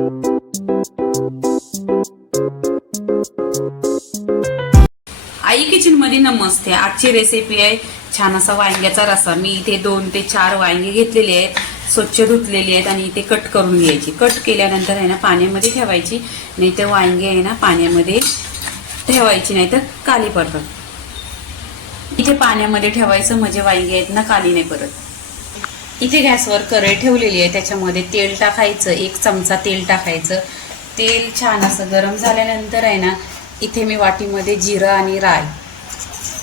आई kitchen मध्ये नमस्ते। आजची recipe आहे छान असा वांग्याचा रस्सा। मी इथे 2 ते 4 वांगी घेतलेली आहेत, स्वच्छ धुतलेली आहेत आणि इथे कट करून घ्यायची। कट केल्यानंतर आहे ना पाण्यामध्ये ठेवायची, नाही तर वांगी आहे ना पाण्यामध्ये ठेवायची, नाही तर काली पडतात। इथे पाण्यामध्ये ठेवायचं म्हणजे वांगी आहेत ना काली नाही पडत। इथे गॅसवर कढई ठेवलेली आहे, त्याच्यामध्ये तेल टाकायचं, 1 चमचा तेल टाकायचं। तेल छान असं गरम झाल्यानंतर आहे ना इथे मी वाटीमध्ये जिरं आणि राई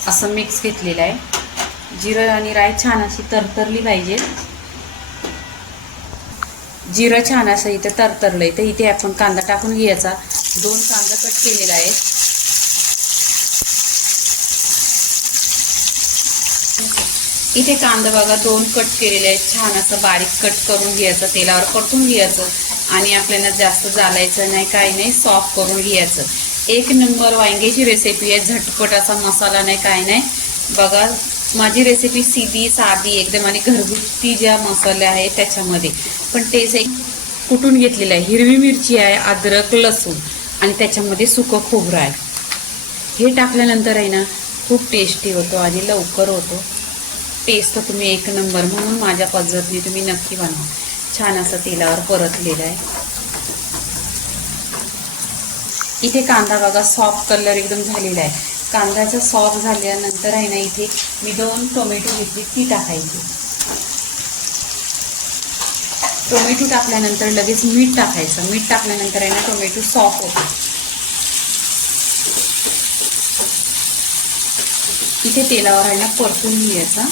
असं मिक्स घेतलेलं आहे। जिरं आणि राई छान अशी तरतरली पाहिजे। जिरं छान असं इथे तरतरलंय तर इथे आपण कांदा टाकून घ्यायचा। 2 कांदा कट केलेला आहे। इथे कांदा बघा 2 कट केलेले आहेत, छान असं बारीक कट करून घ्यायचं, तेलावर परतून घ्यायचं आणि आपल्याला जास्त जालायचं नाही, काही नाही, सॉफ्ट करून घ्यायचं। 1 नंबर वांग्याची रेसिपी आहे, झटपट असा मसाला नाही, काय नाही। बघा माझी रेसिपी सीधी साधी एकदम आणि घरगुती ज्या मसाले आहेत त्याच्यामध्ये पण तेच एक कुटून घेतलेलं आहे। हिरवी मिरची आहे, अद्रक, लसूण आणि त्याच्यामध्ये सुकं खोबरं आहे। हे टाकल्यानंतर आहे ना खूप टेस्टी होतो आणि लवकर होतो। टेस्ट तर तुम्ही 1 नंबर, म्हणून माझ्या पद्धतीने तुम्ही नक्की बनवा। छान असं तेलावर परतलेलं आहे। इथे कांदा बघा सॉफ्ट कलर एकदम झालेला आहे। कांद्याचा सॉफ्ट झाल्यानंतर आहे ना इथे मी 2 टोमॅटो घेतली, ती टाकायची। टोमॅटो टाकल्यानंतर लगेच मीठ टाकायचं। मीठ टाकल्यानंतर आहे ना टोमॅटो सॉफ्ट होतो। इथे तेलावर आहे ना परतून घ्यायचा।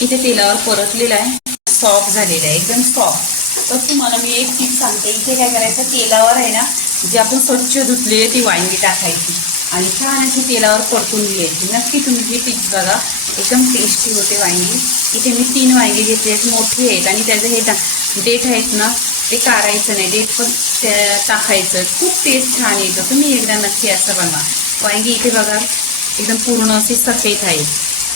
इथे तेलावर परतलेला आहे, सॉफ्ट झालेला आहे, एकदम सॉफ्ट। तर तुम्हाला मी एक टिप सांगते, इथे काय करायचं, तेलावर आहे ना जे आपण स्वच्छ धुतलेली ती वांगी टाकायची आणि छान अशी तेलावर परतून घ्यायची। नक्की तुम्ही ही टिप्स बघा, एकदम टेस्टी होते वांगी। इथे मी 3 वांगी घेतले आहेत, मोठे आहेत आणि त्याचे हे देठ आहेत ना ते काढायचं नाही, देठ पण टाकायचं, खूप टेस्ट छान येतं। तुम्ही एकदा नक्की असं बनवा। वांगी इथे बघा एकदम पूर्ण असे सफेद आहेत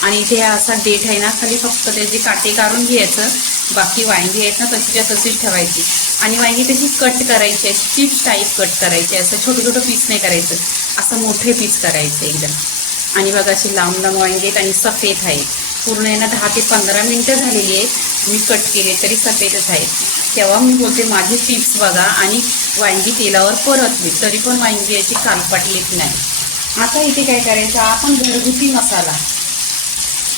आणि इथे असा देठ आहे ना, खाली फक्त त्याचे काटे काढून घ्यायचं, बाकी वांगी आहेत ना तशीच्या तशीच ठेवायची आणि वांगी तशी कट करायची आहे, चिप्स टाईप कट करायचे, असं छोटं छोटं पीस नाही करायचं, असं मोठे पीस करायचे एकदम। आणि बघा अशी लांब लांब वांगी आहेत आणि सफेद आहेत, पूर्ण आहे ना 10 ते 15 मिनटं झालेली आहेत, मी कट केले तरी सफेदच आहेत। तेव्हा मी बोलते माझी टिप्स बघा आणि वांगी तेलावर परतली तरी पण वांगी याची कालपाटलीच नाही। आता इथे काय करायचं, आपण घरगुती मसाला,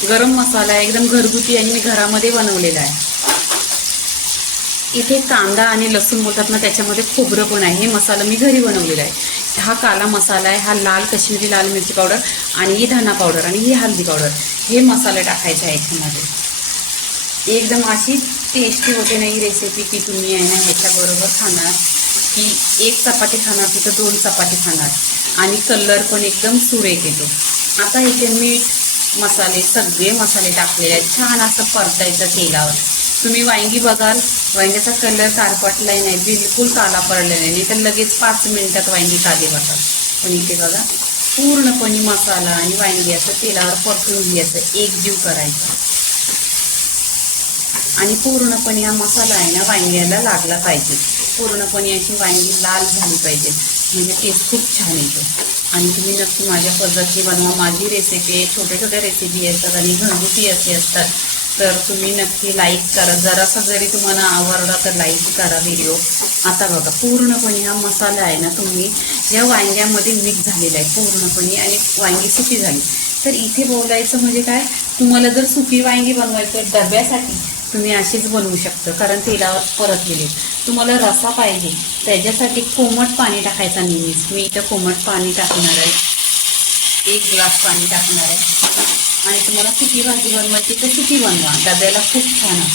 गरम मसाला एकदम घरगुती आणि मी घरामध्ये बनवलेला आहे। इथे कांदा आणि लसूण बोलतात ना त्याच्यामध्ये खोबरं पण आहे, हे मसाला मी घरी बनवलेला आहे। हा काला मसाला आहे, हा लाल कश्मीरी लाल मिरची पावडर आणि ही धना पावडर आणि ही हळदी पावडर, हे मसाले टाकायचे आहे ह्याच्यामध्ये। एकदम अशी टेस्टी होते ना ही रेसिपी की तुम्ही आहे ना ह्याच्याबरोबर खाणार की 1 चपाती खाणार तिथं 2 चपाती खाणार आणि कलर पण एकदम सुरेख येतो। आता इथे मीठ मसाले सगळे मसाले टाकलेले आहेत, छान असं परतायचं तेलावर। तुम्ही वांगी बघाल, वांग्याचा कलर कारपटलाय नाही, बिलकुल काला पडलेला नाही, तर लगेच 5 मिनिटात वांगी काली पडतात। पण इथे बघा पूर्णपणे मसाला आणि वांगी असं तेलावर परतून घ्यायचं, एकजीव करायचं आणि पूर्णपणे हा मसाला आहे ना वांग्याला लागला पाहिजे। पूर्णपणे अशी वांगी लाल झाली पाहिजे, म्हणजे टेस्ट खूप छान येतो। आणि तुम्ही नक्की माझ्या पद्धतीने बनवा। माझी रेसिपी आहे, छोट्या छोट्या रेसिपी असतात आणि घरगुती असे असतात, तर तुम्ही नक्की लाईक करा। जरासा जरी तुम्हाला आवडला तर लाईक करा व्हिडिओ। आता बघा पूर्णपणे हा मसाला आहे ना तुम्ही या वांग्यामध्ये मिक्स झालेला आहे पूर्णपणे आणि वांगी सुकी झाली। तर इथे बोलायचं म्हणजे काय, तुम्हाला जर सुकी वांगी बनवायचं डब्यासाठी तुम्ही अशीच बनवू शकता, कारण तेलावर परतलेली। तुम्हाला रस्सा पाहिजे त्याच्यासाठी कोमट पाणी टाकायचं नेहमीच। मी इथं कोमट पाणी टाकणार आहे, 1 ग्लास पाणी टाकणार आहे। आणि तुम्हाला सुकी भाजी बनवायची तर सुकी बनवा, डब्याला खूप छान आहे।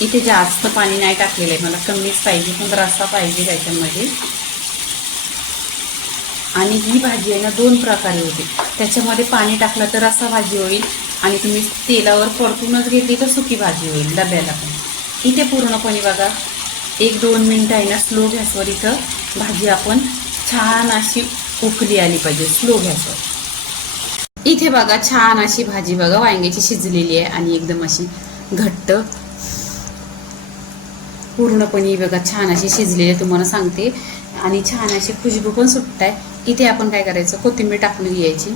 इथे जास्त पाणी नाही टाकलेलं आहे, मला कमीच पाहिजे, पण रस्सा पाहिजे त्याच्यामध्ये। आणि ही भाजी आहे ना 2 प्रकारे होते, त्याच्यामध्ये पाणी टाकलं तर रस्सा भाजी होईल आणि तुम्ही तेलावर परतूनच घेतली तर सुकी भाजी होईल डब्याला पण। इथे पूर्णपणे बघा 1-2 मिनटं आहे ना स्लो गॅसवर इथं भाजी आपण छान अशी उकली आली पाहिजे स्लो गॅसवर। इथे बघा छान अशी भाजी बघा वांग्याची शिजलेली आहे आणि एकदम अशी घट्ट पूर्णपणे बघा छान अशी शिजलेले तुम्हाला सांगते आणि छान अशी खुशबू पण सुटत आहे। इथे आपण काय करायचं, कोथिंबीर टाकून घ्यायची।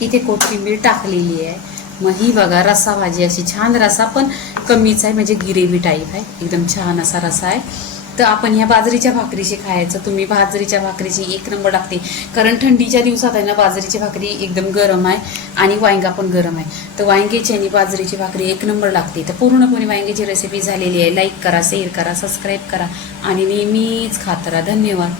इथे कोथिंबीर टाकलेली आहे। मग ही बघा रस्सा भाजी अशी छान, रस्सा पण कमीच आहे म्हणजे ग्रेव्ही टाईप आहे, एकदम छान असा रस्सा आहे। तर आपण ह्या बाजरीच्या भाकरीशी खायचं, तुम्ही बाजरीच्या भाकरीची एक नंबर लागते, कारण थंडीच्या दिवसात आहे ना बाजरीची भाकरी एकदम गरम आहे आणि वांगा पण गरम आहे, तर वांग्याची आणि बाजरीची भाकरी एक नंबर लागते। तर पूर्णपणे वांग्याची रेसिपी झालेली आहे। लाईक करा, शेअर करा, सबस्क्राईब करा आणि नेहमीच खात राहा। धन्यवाद।